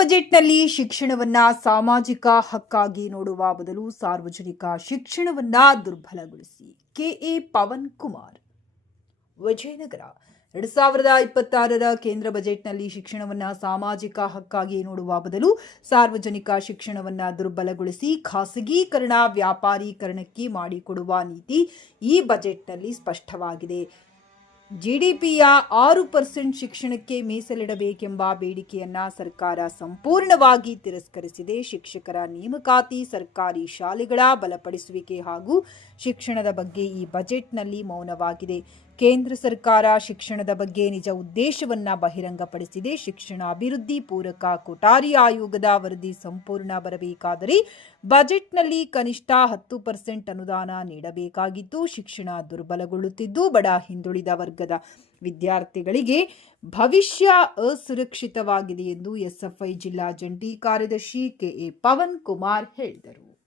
ಬಜೆಟ್ನಲ್ಲಿ ಶಿಕ್ಷಣವನ್ನ ಸಾಮಾಜಿಕ ಹಕ್ಕಾಗಿ ನೋಡುವ ಬದಲು ಸಾರ್ವಜನಿಕ ಶಿಕ್ಷಣವನ್ನ ದುರ್ಬಲಗೊಳಿಸಿ. K A Pavan Kumar. Vijayanagara. ಎರಡು ಸಾವಿರದ ಇಪ್ಪತ್ತಾರರ ಕೇಂದ್ರ ಬಜೆಟ್ನಲ್ಲಿ ಶಿಕ್ಷಣವನ್ನ ಸಾಮಾಜಿಕ ಹಕ್ಕಾಗಿ ನೋಡುವ ಬದಲು ಸಾರ್ವಜನಿಕ ಶಿಕ್ಷಣವನ್ನ ದುರ್ಬಲಗೊಳಿಸಿ ಖಾಸಗೀಕರಣ ವ್ಯಾಪಾರೀಕರಣಕ್ಕೆ ಮಾಡಿಕೊಡುವ ನೀತಿ ಈ ಬಜೆಟ್ನಲ್ಲಿ ಸ್ಪಷ್ಟವಾಗಿದೆ. ಜಿಡಿಪಿಯ ಆರು ಪರ್ಸೆಂಟ್ ಶಿಕ್ಷಣಕ್ಕೆ ಮೀಸಲಿಡಬೇಕೆಂಬ ಬೇಡಿಕೆಯನ್ನ ಸರ್ಕಾರ ಸಂಪೂರ್ಣವಾಗಿ ತಿರಸ್ಕರಿಸಿದೆ. ಶಿಕ್ಷಕರ ನೇಮಕಾತಿ ಸರ್ಕಾರಿ ಶಾಲೆಗಳ ಬಲಪಡಿಸುವಿಕೆ ಹಾಗೂ ಶಿಕ್ಷಣದ ಬಗ್ಗೆ ಈ ಬಜೆಟ್ನಲ್ಲಿ ಮೌನವಾಗಿದೆ. ಕೇಂದ್ರ ಸರ್ಕಾರ ಶಿಕ್ಷಣದ ಬಗ್ಗೆ ನಿಜ ಉದ್ದೇಶವನ್ನ ಬಹಿರಂಗಪಡಿಸಿದೆ. ಶಿಕ್ಷಣ ಅಭಿವೃದ್ಧಿ ಪೂರಕ ಕೊಠಾರಿ ಆಯೋಗದ ವರದಿ ಸಂಪೂರ್ಣ ಬರಬೇಕಾದರೆ ಬಜೆಟ್ನಲ್ಲಿ ಕನಿಷ್ಠ ಹತ್ತು ಪರ್ಸೆಂಟ್ ಅನುದಾನ ನೀಡಬೇಕಾಗಿದ್ದು ಶಿಕ್ಷಣ ದುರ್ಬಲಗೊಳ್ಳುತ್ತಿದ್ದು ಬಡ ಹಿಂದುಳಿದ ವರ್ಗದ ವಿದ್ಯಾರ್ಥಿಗಳಿಗೆ ಭವಿಷ್ಯ ಅಸುರಕ್ಷಿತವಾಗಿದೆ ಎಂದು ಎಸ್ಎಫ್ಐ ಜಿಲ್ಲಾ ಜಂಟಿ ಕಾರ್ಯದರ್ಶಿ ಕೆಎ ಪವನ್ ಕುಮಾರ್ ಹೇಳಿದರು.